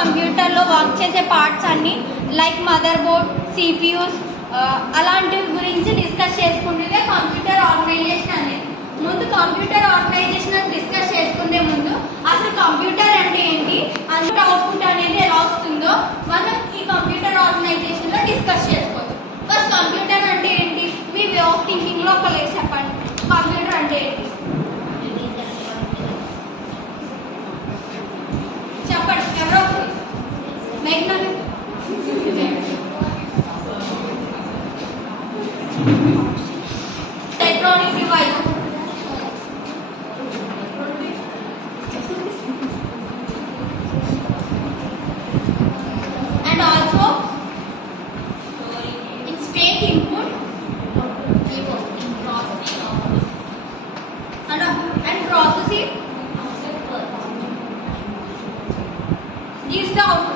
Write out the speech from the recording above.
కంప్యూటర్లో వర్క్ చేసే పార్ట్స్ అన్నీ లైక్ మదర్ బోర్డ్, సిపియూస్ అలాంటి గురించి డిస్కస్ చేసుకుంటే కంప్యూటర్ ఆర్గనైజేషన్ అనేది. ముందు కంప్యూటర్ ఆర్గనైజేషన్ డిస్కస్ చేసుకునే ముందు అసలు కంప్యూటర్ అంటే ఏంటి, అందులో అవుట్పుట్ అనేది ఎలా వస్తుందో మనం ఈ కంప్యూటర్ ఆర్గనైజేషన్ లో డిస్కస్ చేసుకోవచ్చు. ఫస్ట్ కంప్యూటర్ అంటే ఏంటి, మీ వే ఆఫ్ థింకింగ్ లో ఒక లేదు చెప్పండి. కంప్యూటర్ అంటే ఏంటి చెప్పండి, ఎవరో మేఘ్నా. electronic device and also its take input and processing is the output.